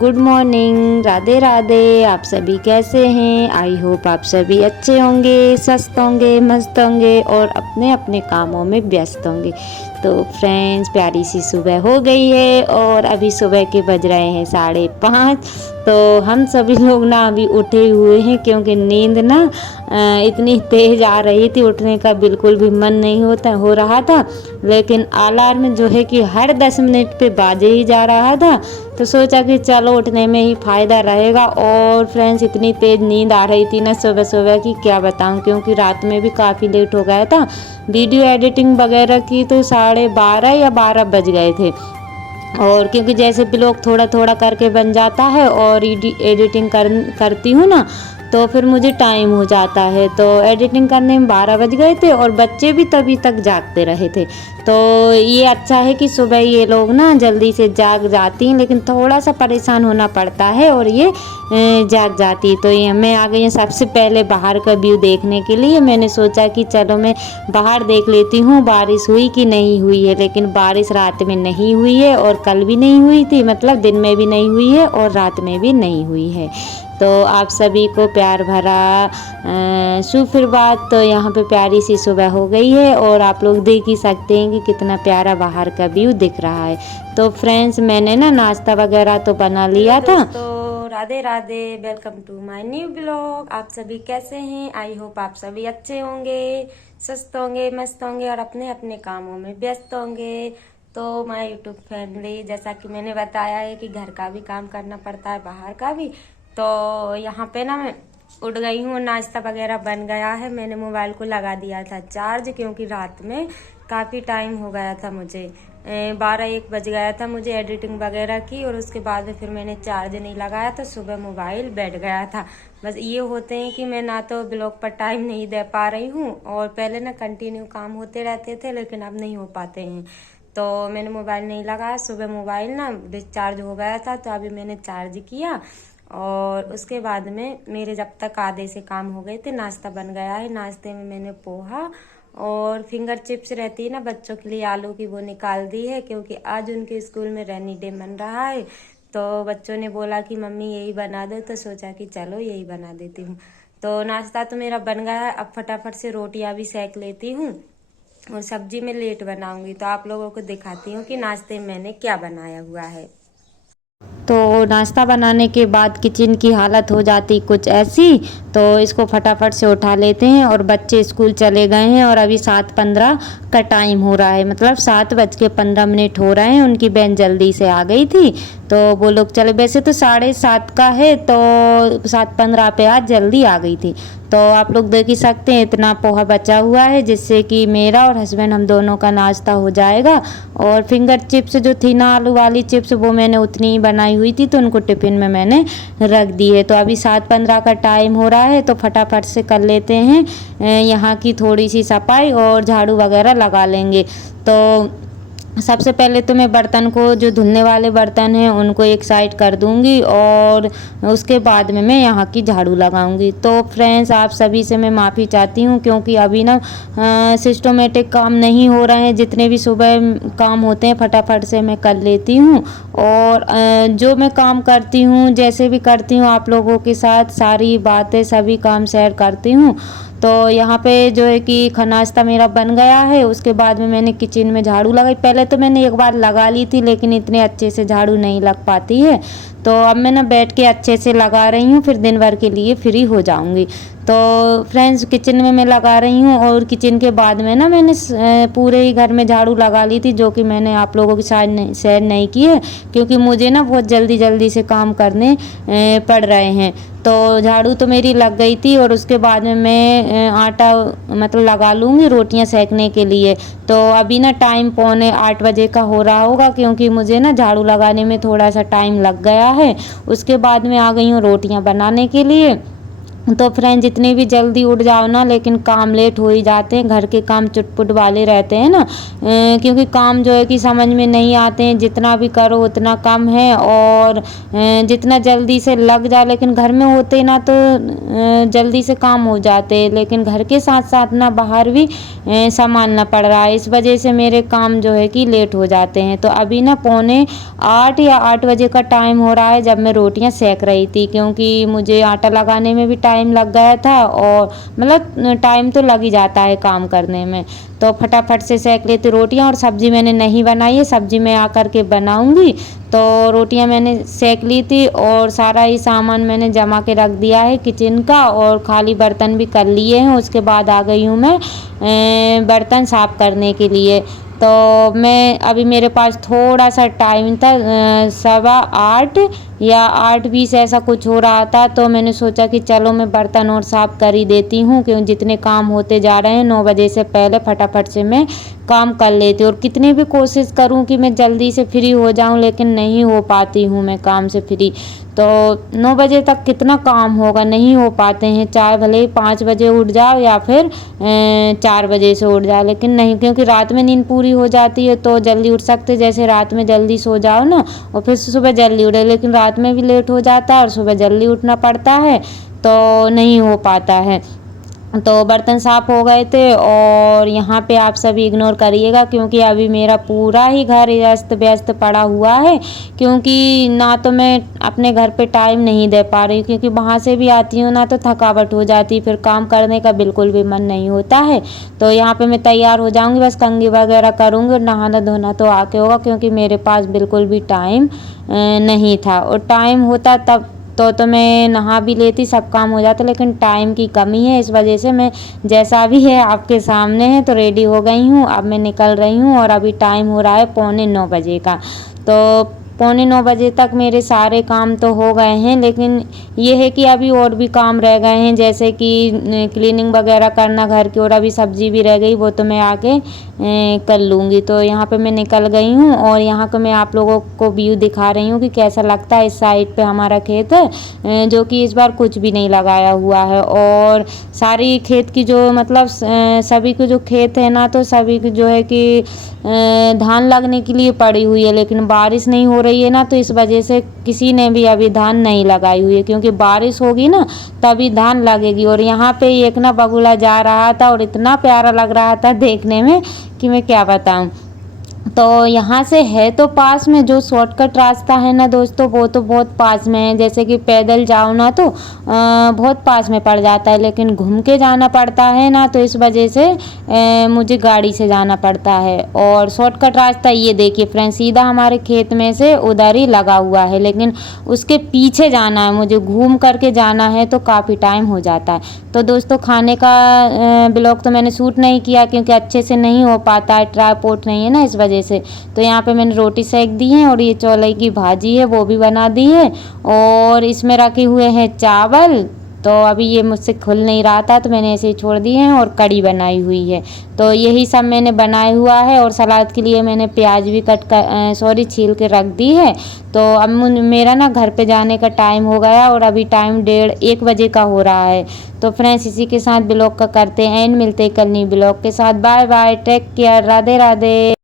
Good morning, Radhe Radhe. आप सभी कैसे हैं? आई होप आप सभी अच्छे होंगे, स्वस्थ होंगे, मस्त होंगे और अपने अपने कामों में व्यस्त होंगे। तो फ्रेंड्स, प्यारी सी सुबह हो गई है और अभी सुबह के बज रहे हैं 5:30। तो हम सभी लोग ना अभी उठे हुए हैं, क्योंकि नींद ना इतनी तेज़ आ रही थी, उठने का बिल्कुल भी मन नहीं हो रहा था। लेकिन अलार्म जो है कि हर 10 मिनट पे बाजे ही जा रहा था, तो सोचा कि चलो उठने में ही फ़ायदा रहेगा। और फ्रेंड्स, इतनी तेज़ नींद आ रही थी ना सुबह सुबह की क्या बताऊं, क्योंकि रात में भी काफ़ी लेट हो गया था वीडियो एडिटिंग वगैरह की, तो 12:30 या 12 बज गए थे। और क्योंकि जैसे भी लोग थोड़ा थोड़ा करके बन जाता है और एडिटिंग करती हूँ ना, तो फिर मुझे टाइम हो जाता है। तो एडिटिंग करने में 12 बज गए थे और बच्चे भी तभी तक जागते रहे थे। तो ये अच्छा है कि सुबह ये लोग ना जल्दी से जाग जाती हैं, लेकिन थोड़ा सा परेशान होना पड़ता है और ये जाग जाती है। तो ये मैं आ गई हूँ सबसे पहले बाहर का व्यू देखने के लिए। मैंने सोचा कि चलो मैं बाहर देख लेती हूँ बारिश हुई कि नहीं हुई है। लेकिन बारिश रात में नहीं हुई है और कल भी नहीं हुई थी, मतलब दिन में भी नहीं हुई है और रात में भी नहीं हुई है। तो आप सभी को प्यार भरा सुप्रभात। तो यहाँ पे प्यारी सी सुबह हो गई है और आप लोग देख ही सकते हैं कि कितना प्यारा बाहर का व्यू दिख रहा है। तो फ्रेंड्स, मैंने ना नाश्ता वगैरह तो बना लिया था। तो Radhe Radhe, welcome to my new blog. आप सभी कैसे हैं? आई होप आप सभी अच्छे होंगे, स्वस्थ होंगे, मस्त होंगे और अपने अपने कामों में व्यस्त होंगे। तो माय यूट्यूब फैमिली, जैसा कि मैंने बताया है कि घर का भी काम करना पड़ता है, बाहर का भी। तो यहाँ पे ना मैं उठ गई हूँ, नाश्ता वगैरह बन गया है। मैंने मोबाइल को लगा दिया था चार्ज, क्योंकि रात में काफ़ी टाइम हो गया था मुझे, 12-1 बज गया था मुझे एडिटिंग वगैरह की। और उसके बाद में फिर मैंने चार्ज नहीं लगाया, तो सुबह मोबाइल बैठ गया था। बस ये होते हैं कि मैं ना तो ब्लॉग पर टाइम नहीं दे पा रही हूँ, और पहले ना कंटिन्यू काम होते रहते थे, लेकिन अब नहीं हो पाते हैं। तो मैंने मोबाइल नहीं लगाया। सुबह मोबाइल ना डिस्चार्ज हो गया था, तो अभी मैंने चार्ज किया। और उसके बाद में मेरे जब तक आधे से काम हो गए थे, नाश्ता बन गया है। नाश्ते में मैंने पोहा और फिंगर चिप्स रहती है ना बच्चों के लिए आलू की, वो निकाल दी है, क्योंकि आज उनके स्कूल में रेनी डे मन रहा है। तो बच्चों ने बोला कि मम्मी यही बना दो, तो सोचा कि चलो यही बना देती हूँ। तो नाश्ता तो मेरा बन गया है। अब फटाफट से रोटियाँ भी सेक लेती हूँ और सब्जी में लेट बनाऊंगी। तो आप लोगों को दिखाती हूँ कि नाश्ते में मैंने क्या बनाया हुआ है। तो नाश्ता बनाने के बाद किचन की हालत हो जाती कुछ ऐसी, तो इसको फटाफट से उठा लेते हैं। और बच्चे स्कूल चले गए हैं और अभी 7:15 का टाइम हो रहा है, मतलब 7:15 हो रहे हैं। उनकी बहन जल्दी से आ गई थी, तो वो लोग चले। वैसे तो 7:30 का है, तो 7:15 पे आज जल्दी आ गई थी। तो आप लोग देख ही सकते हैं इतना पोहा बचा हुआ है, जिससे कि मेरा और हस्बैंड हम दोनों का नाश्ता हो जाएगा। और फिंगर चिप्स जो थी ना, आलू वाली चिप्स, वो मैंने उतनी ही बनाई हुई थी, तो उनको टिफ़िन में मैंने रख दी है। तो अभी 7:15 का टाइम हो रहा है, तो फटाफट से कर लेते हैं यहाँ की थोड़ी सी सफाई और झाड़ू वगैरह लगा लेंगे। तो सबसे पहले तो मैं बर्तन को, जो धुलने वाले बर्तन हैं, उनको एक साइड कर दूंगी और उसके बाद में मैं यहाँ की झाड़ू लगाऊंगी। तो फ्रेंड्स, आप सभी से मैं माफ़ी चाहती हूँ, क्योंकि अभी ना सिस्टमेटिक काम नहीं हो रहे हैं। जितने भी सुबह काम होते हैं फटाफट से मैं कर लेती हूँ। और जो मैं काम करती हूँ, जैसे भी करती हूँ, आप लोगों के साथ सारी बातें, सभी काम शेयर करती हूँ। तो यहाँ पे जो है कि नाश्ता मेरा बन गया है। उसके बाद में मैंने किचन में झाड़ू लगाई। पहले तो मैंने एक बार लगा ली थी, लेकिन इतने अच्छे से झाड़ू नहीं लग पाती है। तो अब मैं ना बैठ के अच्छे से लगा रही हूँ, फिर दिन भर के लिए फ्री हो जाऊँगी। तो फ्रेंड्स, किचन में मैं लगा रही हूँ। और किचन के बाद में ना मैंने पूरे ही घर में झाड़ू लगा ली थी, जो कि मैंने आप लोगों के साथ शेयर नहीं की है, क्योंकि मुझे ना बहुत जल्दी जल्दी से काम करने पड़ रहे हैं। तो झाड़ू तो मेरी लग गई थी और उसके बाद में मैं आटा मतलब लगा लूँगी रोटियां सेकने के लिए। तो अभी ना टाइम 7:45 बजे का हो रहा होगा, क्योंकि मुझे ना झाड़ू लगाने में थोड़ा सा टाइम लग गया है। उसके बाद में आ गई हूँ रोटियां बनाने के लिए। तो फ्रेंड, जितनी भी जल्दी उठ जाओ ना, लेकिन काम लेट हो ही जाते हैं। घर के काम चुटपुट वाले रहते हैं ना, क्योंकि काम जो है कि समझ में नहीं आते हैं। जितना भी करो उतना कम है, और जितना जल्दी से लग जाए, लेकिन घर में होते ना तो जल्दी से काम हो जाते, लेकिन घर के साथ साथ ना बाहर भी संभालना पड़ रहा है। इस वजह से मेरे काम जो है कि लेट हो जाते हैं। तो अभी ना 7:45 या 8 बजे का टाइम हो रहा है जब मैं रोटियां सेक रही थी, क्योंकि मुझे आटा लगाने में भी टाइम लग गया था, और मतलब टाइम तो लग ही जाता है काम करने में। तो फटाफट से सेक लेती रोटियां। और सब्जी मैंने नहीं बनाई है, सब्जी मैं आकर के बनाऊंगी। तो रोटियां मैंने सेक ली थी और सारा ही सामान मैंने जमा के रख दिया है किचन का, और खाली बर्तन भी कर लिए हैं। उसके बाद आ गई हूँ मैं बर्तन साफ़ करने के लिए। तो मैं अभी मेरे पास थोड़ा सा टाइम था, 7:15 या 8:20 ऐसा कुछ हो रहा था। तो मैंने सोचा कि चलो मैं बर्तन और साफ़ कर ही देती हूँ, क्योंकि जितने काम होते जा रहे हैं 9 बजे से पहले फटाफट से मैं काम कर लेती हूँ। और कितनी भी कोशिश करूँ कि मैं जल्दी से फ्री हो जाऊँ, लेकिन नहीं हो पाती हूँ मैं काम से फ्री। तो 9 बजे तक कितना काम होगा, नहीं हो पाते हैं। चाहे भले ही 5 बजे उठ जाओ या फिर 4 बजे से उठ जाओ, लेकिन नहीं, क्योंकि रात में नींद पूरी हो जाती है तो जल्दी उठ सकते। जैसे रात में जल्दी सो जाओ ना, और फिर सुबह जल्दी उठे, लेकिन रात में भी लेट हो जाता है और सुबह जल्दी उठना पड़ता है, तो नहीं हो पाता है। तो बर्तन साफ़ हो गए थे, और यहाँ पे आप सभी इग्नोर करिएगा, क्योंकि अभी मेरा पूरा ही घर अस्त व्यस्त पड़ा हुआ है। क्योंकि ना तो मैं अपने घर पे टाइम नहीं दे पा रही हूँ, क्योंकि वहाँ से भी आती हूँ ना तो थकावट हो जाती है, फिर काम करने का बिल्कुल भी मन नहीं होता है। तो यहाँ पे मैं तैयार हो जाऊँगी, बस कंघी वगैरह करूँगी, और नहाना धोना तो आके होगा, क्योंकि मेरे पास बिल्कुल भी टाइम नहीं था। और टाइम होता तब तो मैं नहा भी लेती, सब काम हो जाता, लेकिन टाइम की कमी है। इस वजह से मैं जैसा भी है आपके सामने है, तो रेडी हो गई हूँ, अब मैं निकल रही हूँ। और अभी टाइम हो रहा है 8:45 बजे का। तो 8:45 बजे तक मेरे सारे काम तो हो गए हैं, लेकिन ये है कि अभी और भी काम रह गए हैं, जैसे कि क्लीनिंग वगैरह करना घर की, और अभी सब्जी भी रह गई, वो तो मैं आके कर लूँगी। तो यहाँ पे मैं निकल गई हूँ, और यहाँ को मैं आप लोगों को व्यू दिखा रही हूँ कि कैसा लगता है। इस साइड पे हमारा खेत है, जो कि इस बार कुछ भी नहीं लगाया हुआ है। और सारी खेत की जो मतलब सभी के जो खेत है ना, तो सभी की जो है कि धान लगने के लिए पड़ी हुई है, लेकिन बारिश नहीं हो रही है ना, तो इस वजह से किसी ने भी अभी धान नहीं लगाई हुई है। क्योंकि बारिश होगी ना तभी धान लगेगी। और यहाँ पे एक ना बगुला जा रहा था, और इतना प्यारा लग रहा था देखने में कि मैं क्या बताऊँ। तो यहाँ से है तो पास में, जो शॉर्टकट रास्ता है ना दोस्तों, वो तो बहुत पास में है। जैसे कि पैदल जाओ ना तो बहुत पास में पड़ जाता है, लेकिन घूम के जाना पड़ता है ना, तो इस वजह से मुझे गाड़ी से जाना पड़ता है। और शॉर्टकट रास्ता ये देखिए फ्रेंड्स, सीधा हमारे खेत में से उधर ही लगा हुआ है, लेकिन उसके पीछे जाना है, मुझे घूम करके जाना है, तो काफ़ी टाइम हो जाता है। तो दोस्तों, खाने का ब्लॉग तो मैंने शूट नहीं किया, क्योंकि अच्छे से नहीं हो पाता है, ट्राइपॉड नहीं है ना, इस वजह से। तो यहाँ पे मैंने रोटी सेक दी है, और ये चौलाई की भाजी है वो भी बना दी है, और इसमें रखे हुए हैं चावल। तो अभी ये मुझसे खुल नहीं रहा था, तो मैंने ऐसे ही छोड़ दिए हैं, और कड़ी बनाई हुई है। तो यही सब मैंने बनाया हुआ है। और सलाद के लिए मैंने प्याज भी छील के रख दी है। तो अब मेरा ना घर पे जाने का टाइम हो गया, और अभी टाइम 1:30 बजे का हो रहा है। तो फ्रेंड्स, इसी के साथ ब्लॉग का करते हैं एंड, मिलते हैं कल नई ब्लॉग के साथ। Bye bye, take care, Radhe Radhe.